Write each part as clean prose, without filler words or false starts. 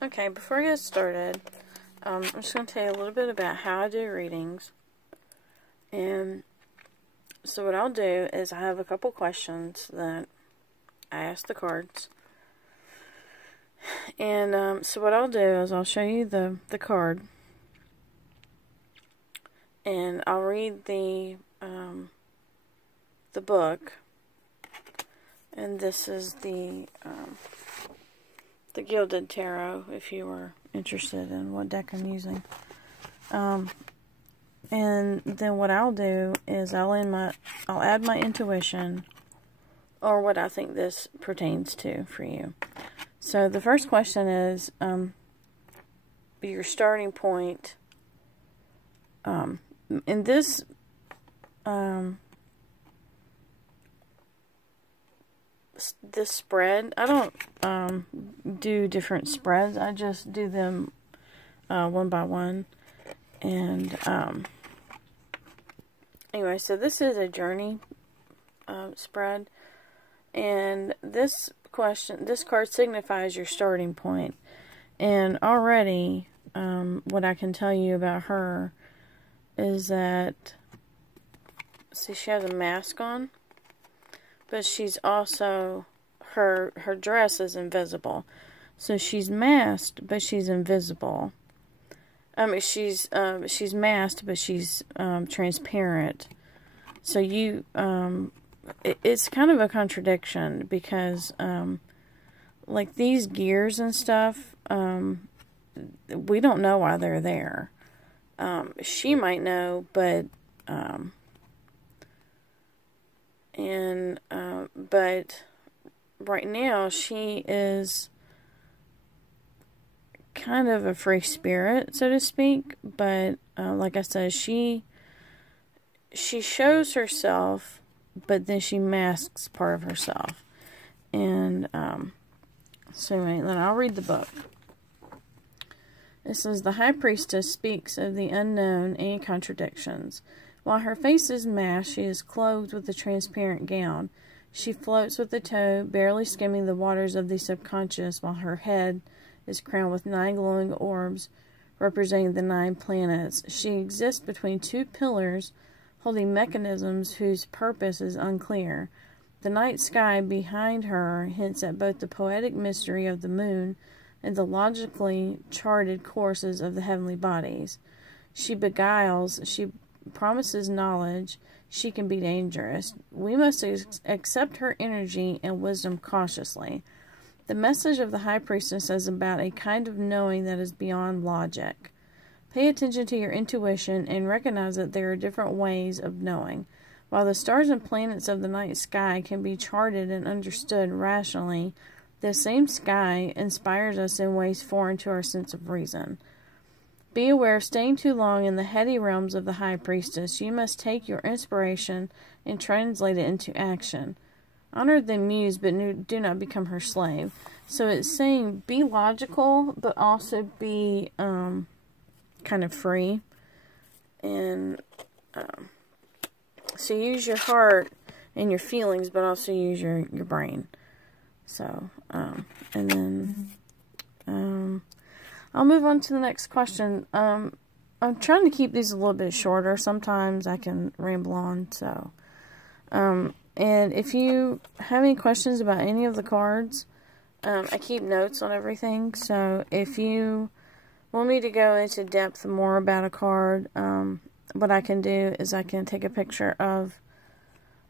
Okay, before I get started, I'm just going to tell you a little bit about how I do readings. And so what I'll do is I have a couple questions that I ask the cards. And so what I'll do is I'll show you the card. And I'll read the book. And this is the Gilded Tarot, if you were interested in what deck I'm using. And then what I'll do is I'll add my intuition, or what I think this pertains to for you. So the first question is your starting point. In this this spread, I don't do different spreads. I just do them one by one. And anyway, so this is a journey spread, and this card signifies your starting point. And already, what I can tell you about her is that, see, she has a mask on. But she's also, her dress is invisible. So she's masked, but she's invisible. I mean, she's masked, but she's transparent. So you, it's kind of a contradiction because, like these gears and stuff, we don't know why they're there. She might know, but, but right now she is kind of a free spirit, so to speak. But like I said, she shows herself, but then she masks part of herself. And so then I'll read the book. It says, the High Priestess speaks of the unknown and contradictions. While her face is masked, she is clothed with a transparent gown. She floats with the toe, barely skimming the waters of the subconscious, while her head is crowned with 9 glowing orbs, representing the 9 planets. She exists between 2 pillars, holding mechanisms whose purpose is unclear. The night sky behind her hints at both the poetic mystery of the moon and the logically charted courses of the heavenly bodies. She beguiles, she promises knowledge. She can be dangerous. We must accept her energy and wisdom cautiously. The message of the High Priestess is about a kind of knowing that is beyond logic. Pay attention to your intuition and recognize that there are different ways of knowing. While the stars and planets of the night sky can be charted and understood rationally, the same sky inspires us in ways foreign to our sense of reason. Be aware of staying too long in the heady realms of the High Priestess. You must take your inspiration and translate it into action. Honor the muse, but do not become her slave. So it's saying be logical, but also be kind of free. And so use your heart and your feelings, but also use your brain. So, and then I'll move on to the next question. I'm trying to keep these a little bit shorter. Sometimes I can ramble on. So, and if you have any questions about any of the cards, I keep notes on everything. So if you want me to go into depth more about a card, what I can do is I can take a picture of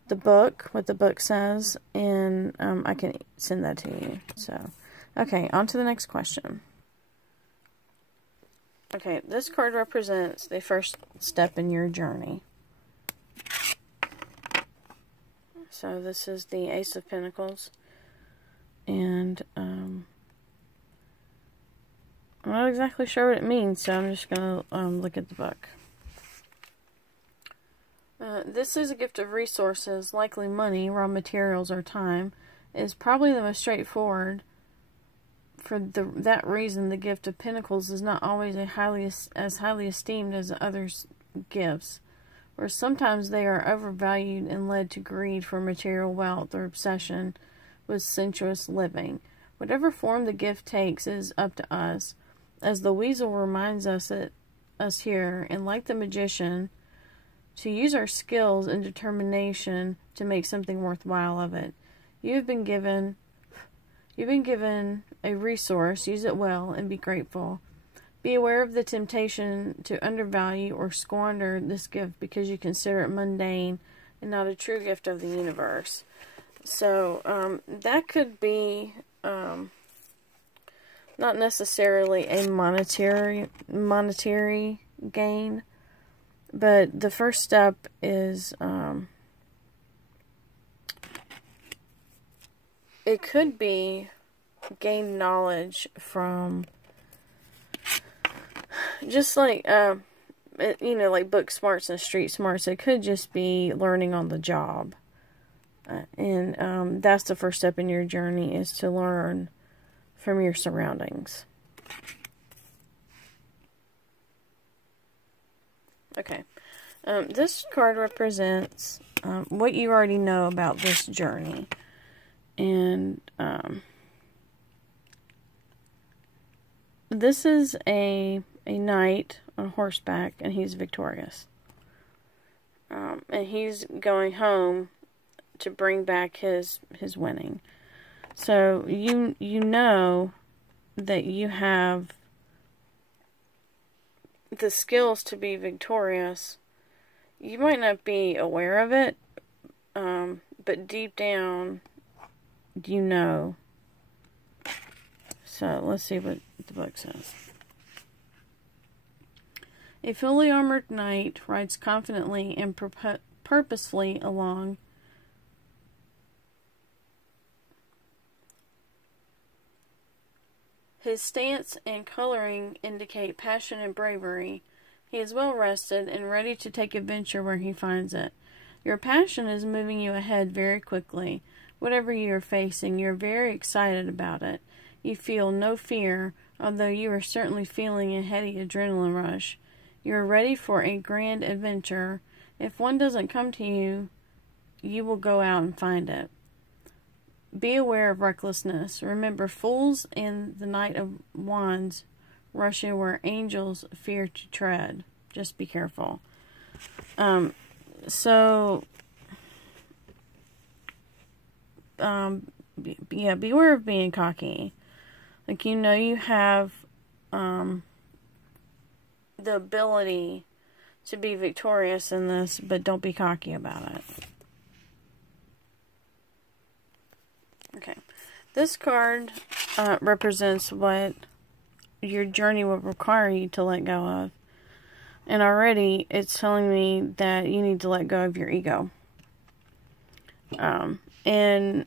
the book, what the book says, and I can send that to you. So, okay, on to the next question. Okay, this card represents the first step in your journey. So this is the Ace of Pentacles. And I'm not exactly sure what it means, so I'm just going to look at the book. This is a gift of resources, likely money, raw materials, or time. It is probably the most straightforward. For that reason, the gift of Pentacles is not always as highly esteemed as others' gifts, or sometimes they are overvalued and led to greed for material wealth or obsession with sensuous living. Whatever form the gift takes is up to us, as the weasel reminds us here, and like the magician, to use our skills and determination to make something worthwhile of it. You've been given a resource. Use it well and be grateful. Be aware of the temptation to undervalue or squander this gift because you consider it mundane and not a true gift of the universe. So that could be not necessarily a monetary gain, but the first step is it could be gain knowledge from just like like book smarts and street smarts. It could just be learning on the job, and that's the first step in your journey, is to learn from your surroundings. Okay, this card represents what you already know about this journey, and this is a knight on horseback, and he's victorious, and he's going home to bring back his winning. So you know that you have the skills to be victorious. You might not be aware of it, but deep down, you know. So let's see what the book says. A fully armored knight rides confidently and purposefully along. His stance and coloring indicate passion and bravery. He is well rested and ready to take adventure where he finds it. Your passion is moving you ahead very quickly. Whatever you are facing, you're very excited about it. You feel no fear, although you are certainly feeling a heady adrenaline rush. You are ready for a grand adventure. If one doesn't come to you, you will go out and find it. Be aware of recklessness. Remember, fools and the Knight of Wands rushing where angels fear to tread. Just be careful. Beware of being cocky. Like, you know you have the ability to be victorious in this, but don't be cocky about it. Okay. This card represents what your journey will require you to let go of. And already it's telling me that you need to let go of your ego. And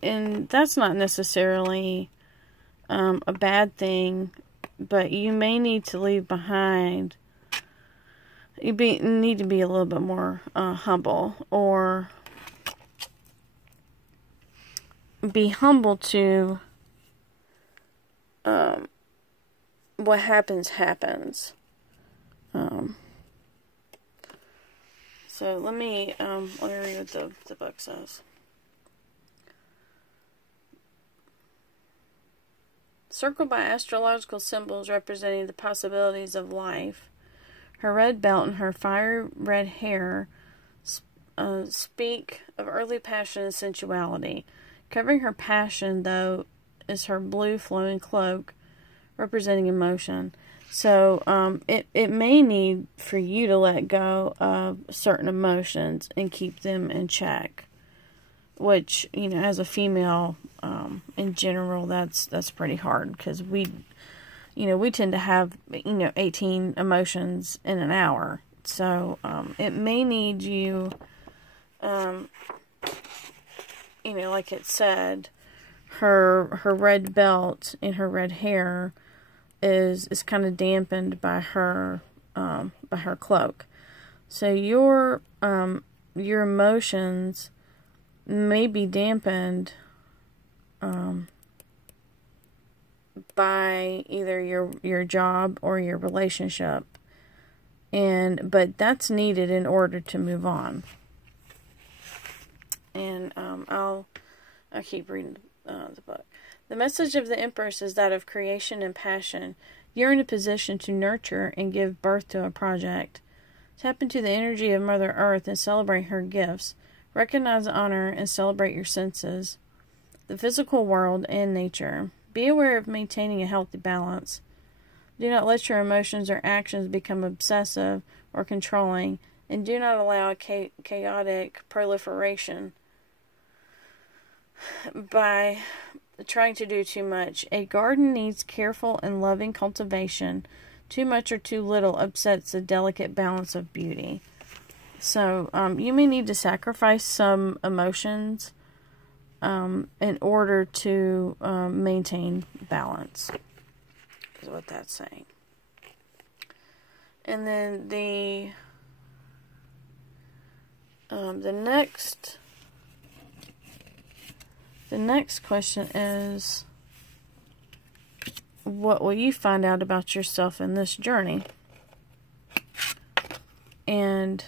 that's not necessarily a bad thing, but you may need to leave behind. You need to be a little bit more humble, or be humble to what happens. So let me read what the book says. Circled by astrological symbols representing the possibilities of life, her red belt and her fire red hair speak of early passion and sensuality. Covering her passion, though, is her blue flowing cloak, representing emotion. So it may need for you to let go of certain emotions and keep them in check. Which, as a female, in general, that's pretty hard, because we tend to have 18 emotions in an hour. So it may need you, like it said, her red belt and her red hair is kind of dampened by her cloak. So your emotions may be dampened by either your job or your relationship, but that's needed in order to move on. And I'll keep reading the book. The message of the Empress is that of creation and passion. You're in a position to nurture and give birth to a project. Tap into the energy of Mother Earth and celebrate her gifts. Recognize, honor, and celebrate your senses, the physical world, and nature. Be aware of maintaining a healthy balance. Do not let your emotions or actions become obsessive or controlling, and do not allow a chaotic proliferation by trying to do too much. A garden needs careful and loving cultivation. Too much or too little upsets the delicate balance of beauty. So, you may need to sacrifice some emotions in order to maintain balance, is what that's saying. And then the next question is, what will you find out about yourself in this journey? And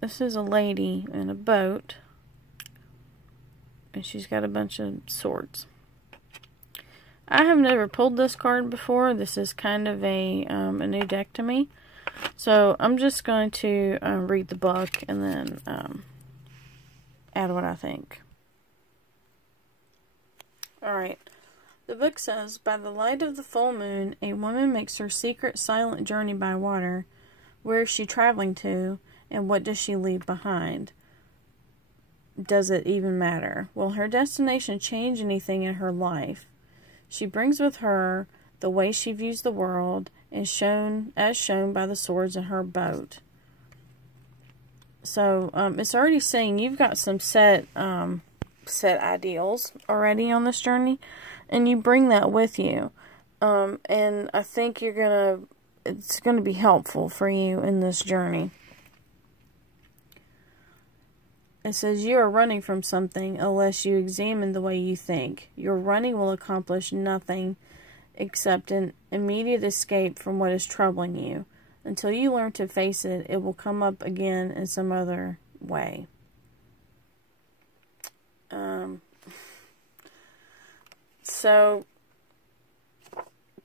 this is a lady in a boat, and she's got a bunch of swords. I have never pulled this card before. This is kind of a new deck to me. So I'm just going to read the book and then add what I think. Alright. The book says, by the light of the full moon, a woman makes her secret silent journey by water. Where is she traveling to, and what does she leave behind? Does it even matter? Will her destination change anything in her life? She brings with her the way she views the world, as shown by the swords in her boat. So, it's already saying you've got some set ideals already on this journey, and you bring that with you. And I think it's gonna be helpful for you in this journey. It says, you are running from something unless you examine the way you think. Your running will accomplish nothing except an immediate escape from what is troubling you. Until you learn to face it, it will come up again in some other way. So,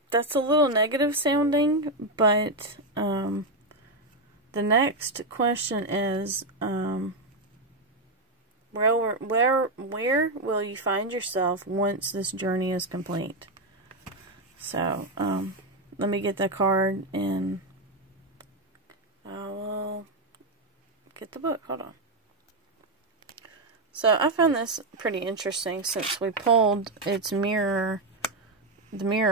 that's a little negative sounding, but the next question is, where will you find yourself once this journey is complete? So, let me get the card and I will get the book. Hold on. So, I found this pretty interesting since we pulled the mirror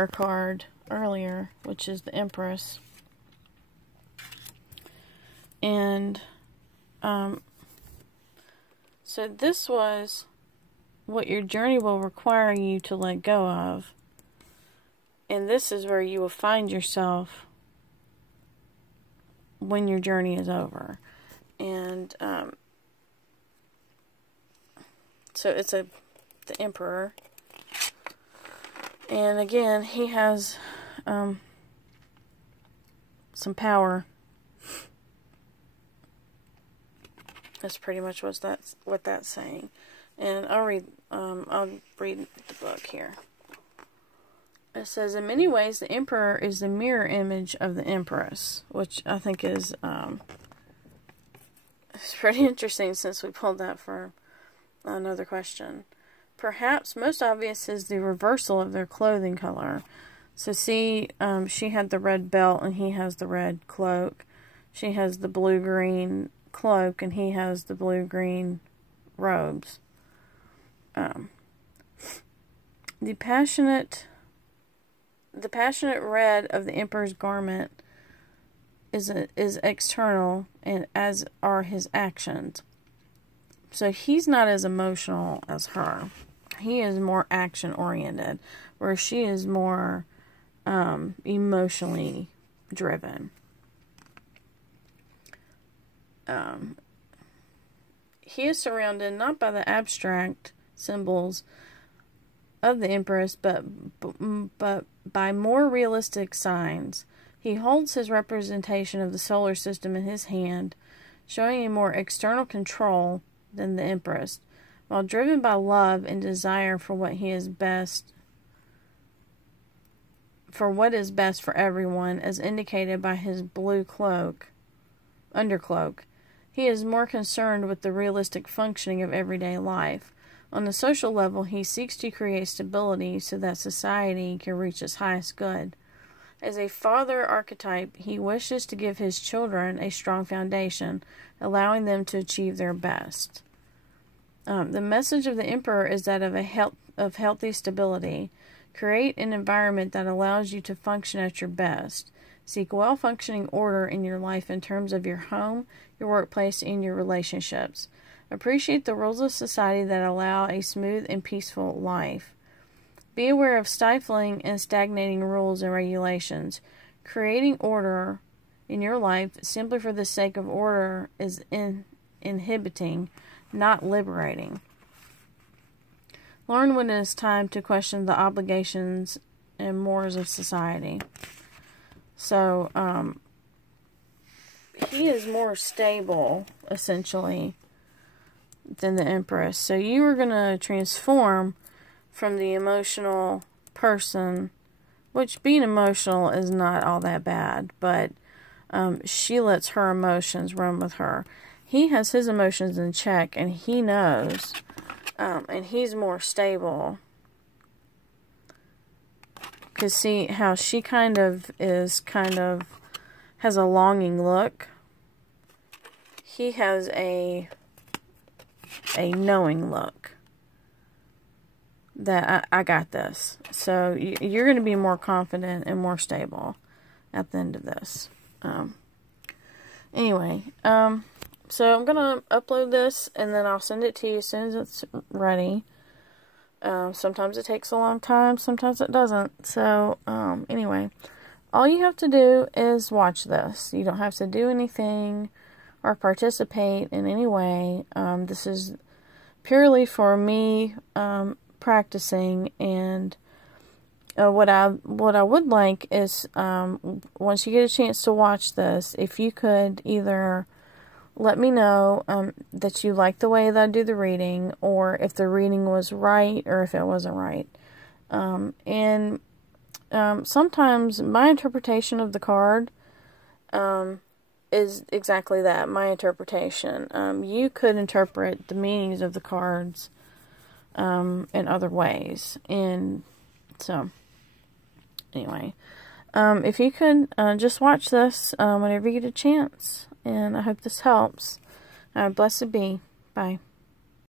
card earlier, which is the Empress. And, so this was what your journey will require you to let go of. And this is where you will find yourself when your journey is over. And, so it's the Emperor. And again, he has, some power. That's pretty much what that's saying. And I'll read the book here. It says, in many ways, the Emperor is the mirror image of the Empress, which I think is it's pretty interesting since we pulled that for another question. Perhaps most obvious is the reversal of their clothing color. So see, she had the red belt and he has the red cloak. She has the blue-green cloak and he has the blue-green robes. The passionate red of the Emperor's garment is external, and as are his actions. So he's not as emotional as her. He is more action oriented, where she is more emotionally driven. He is surrounded not by the abstract symbols of the Empress, but by more realistic signs. He holds his representation of the solar system in his hand, showing a more external control than the Empress. while driven by love and desire for what is best for everyone, as indicated by his blue undercloak. He is more concerned with the realistic functioning of everyday life. On the social level, he seeks to create stability so that society can reach its highest good. As a father archetype, he wishes to give his children a strong foundation, allowing them to achieve their best. The message of the Emperor is that of healthy stability. Create an environment that allows you to function at your best. Seek well-functioning order in your life in terms of your home, your workplace, and your relationships. Appreciate the rules of society that allow a smooth and peaceful life. Be aware of stifling and stagnating rules and regulations. Creating order in your life simply for the sake of order is inhibiting, not liberating. Learn when it is time to question the obligations and mores of society. So, he is more stable, essentially, than the Empress. So you are going to transform from the emotional person, which being emotional is not all that bad, but she lets her emotions run with her. He has his emotions in check, and he knows, and he's more stable. Because see how she has a longing look. He has a knowing look. That I got this. So you're going to be more confident and more stable at the end of this. Anyway, so I'm going to upload this and then I'll send it to you as soon as it's ready. Sometimes it takes a long time, sometimes it doesn't. So, anyway, all you have to do is watch this. You don't have to do anything or participate in any way. This is purely for me, practicing, and what I would like is, once you get a chance to watch this, if you could either let me know that you like the way that I do the reading, or if the reading was right, or if it wasn't right. Sometimes my interpretation of the card is exactly that, my interpretation. You could interpret the meanings of the cards in other ways. And so, anyway, if you could just watch this whenever you get a chance. And I hope this helps. Blessed be. Bye.